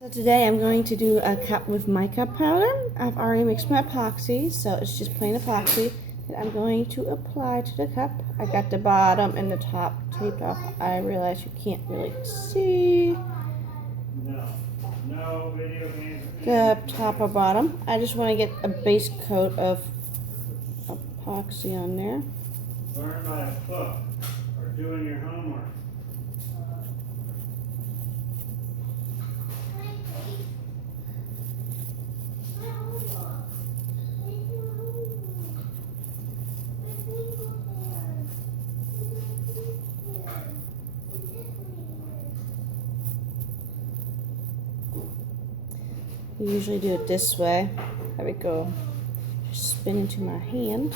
So today I'm going to do a cup with mica powder. I've already mixed my epoxy, so it's just plain epoxy that I'm going to apply to the cup. I got the bottom and the top taped off. I realize you can't really see the top or bottom. I just want to get a base coat of epoxy on there. Learn by a book or doing your homework. I usually do it this way. There we go. Just spin into my hand.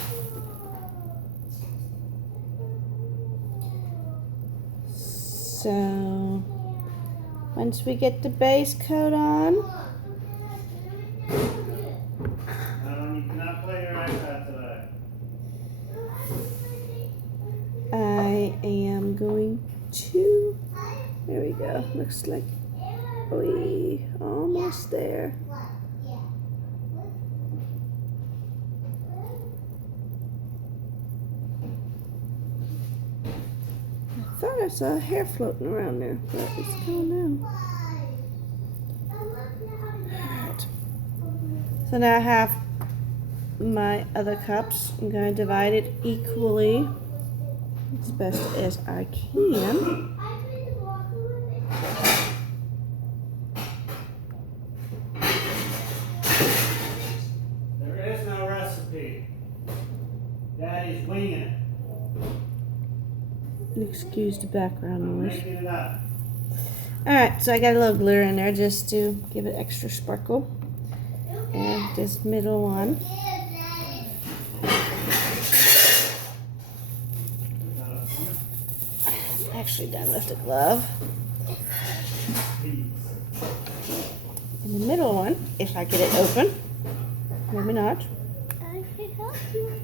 So once we get the base coat on, You cannot play your iPad today. I am going to, there we go, looks like we almost there. I thought I saw hair floating around there, but it's gone now. Alright. So now I have my other cups. I'm going to divide it equally as best as I can. There is no recipe. Daddy's winging it. Excuse the background noise. Making it up. Alright, so I got a little glitter in there just to give it extra sparkle. And this middle one. I'm actually done with the glove. And the middle one, if I get it open, maybe not,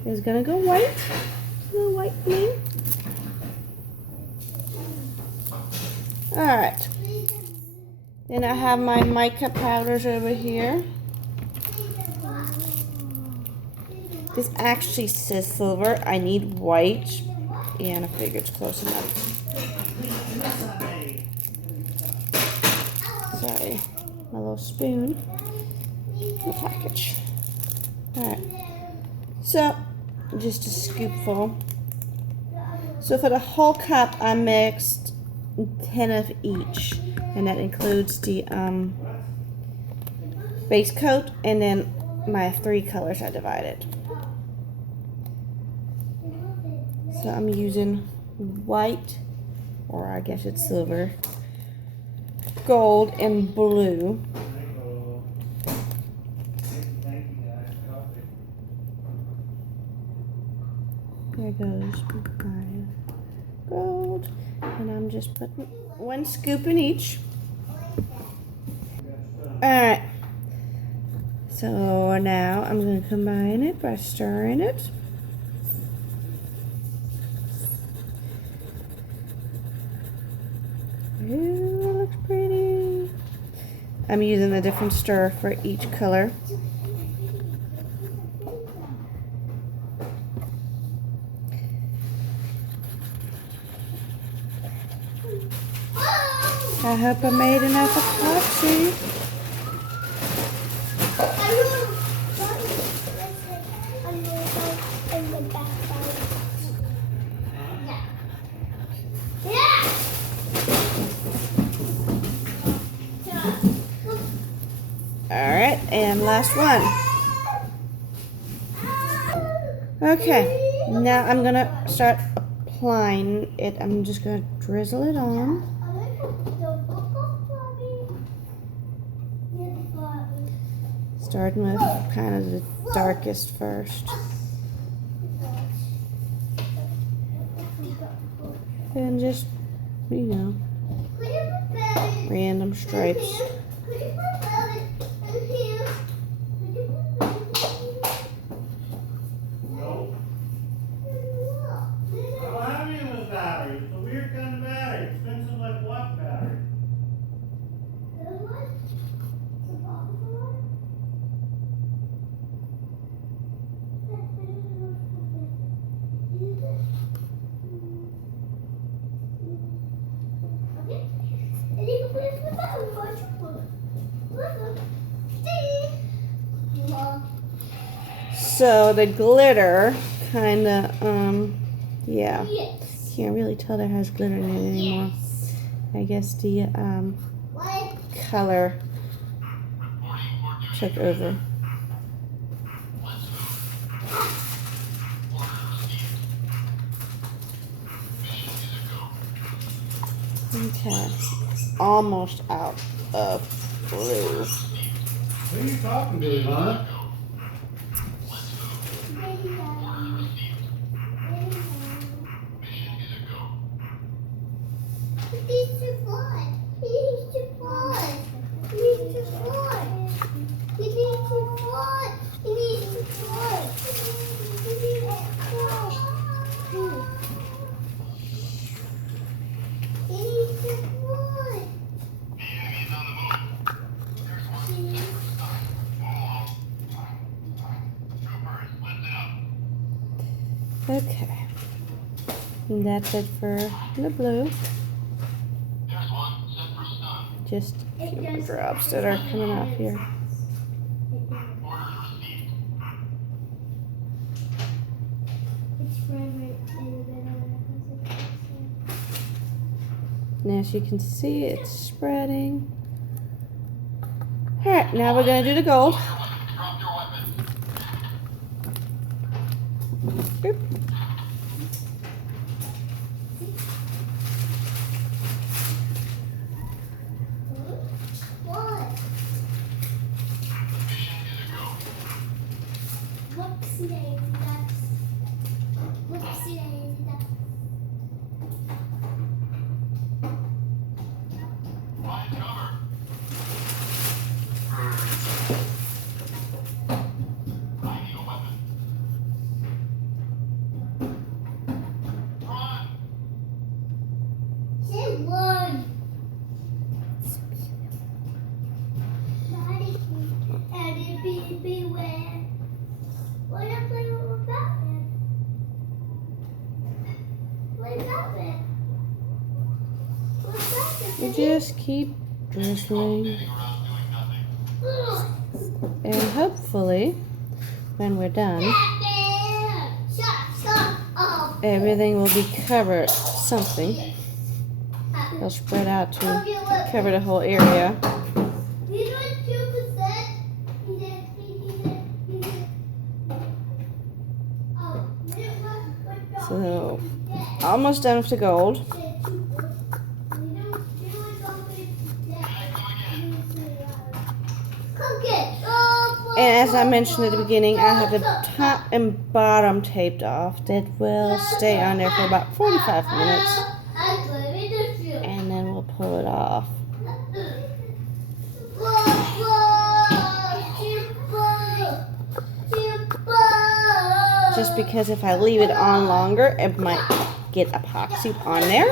is gonna go white. A little white thing. Alright. Then I have my mica powders over here. This actually says silver. I need white. And I figure it's close enough. Sorry. My little spoon. The package. Alright. So, just a scoopful. So for the whole cup, I mixed 10 of each. And that includes the base coat and then my 3 colors I divided. So I'm using white, or I guess it's silver, gold, and blue. There goes my gold. And I'm just putting 1 scoop in each. Alright. So now I'm going to combine it by stirring it. Ooh, that looks pretty. I'm using a different stir for each color. I hope I made enough epoxy. Alright, and last one. Okay, now I'm gonna start applying it. I'm just gonna drizzle it on. Starting with kind of the darkest first. And just, you know, random stripes. No. I don't have any of those batteries. It's a weird kind of battery. Expensive like what battery? So the glitter kind of, yeah. Yes. Can't really tell that has glitter in it anymore. Yes. I guess the What? color took over. Okay, almost out of blue. Who are you talking to, huh? He needs to fly. He needs to fly. He needs to fly. He needs to fly. He needs to fly. He needs to fly. He needs to fly. Okay, and that's it for the blue. Just a few more drops that are coming off here. And as you can see, it's spreading. All right, now we're gonna do the gold. Oop. What? Whoopsie daisy ducks. Whoopsie daisy ducks. Say one. Daddy, Daddy, beware. What am I playing with Batman? What's Batman? What's Batman? You just keep drizzling, and hopefully, when we're done, Batman! Stop! Oh. everything will be covered something. They'll spread out to cover the whole area. You know what 2%? So, almost done with the gold. And as I mentioned at the beginning, I have the top and bottom taped off. That will stay on there for about 45 minutes. And then we'll pull it off. Just because if I leave it on longer, it might get epoxy on there.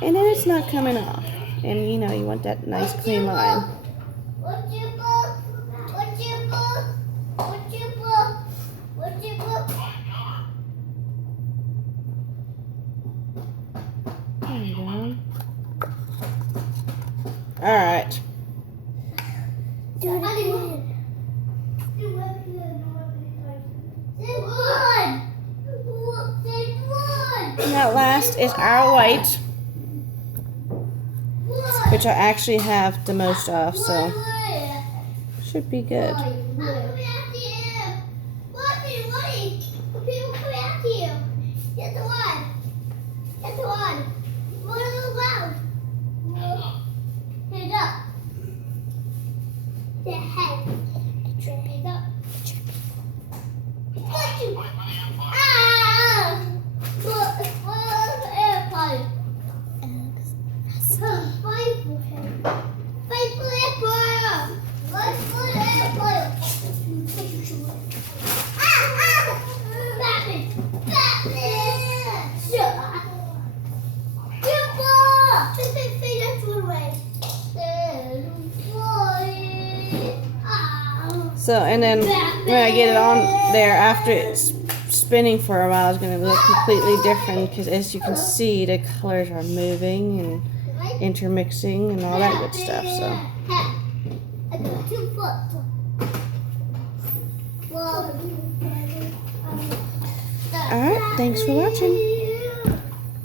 And then it's not coming off. And you know, you want that nice clean line. There you go. Alright. Now last is our white, which I actually have the most of, so should be good. The head. Head up. Ah! Airplane. Fight for him. Fight for airplane. Fight for airplane. Batman. Batman. Say that's one way. So, and then when I get it on there, after it's spinning for a while, it's going to look completely different because as you can see, the colors are moving and intermixing and all that good stuff. So, I got 2 foot. Well, Thanks for watching.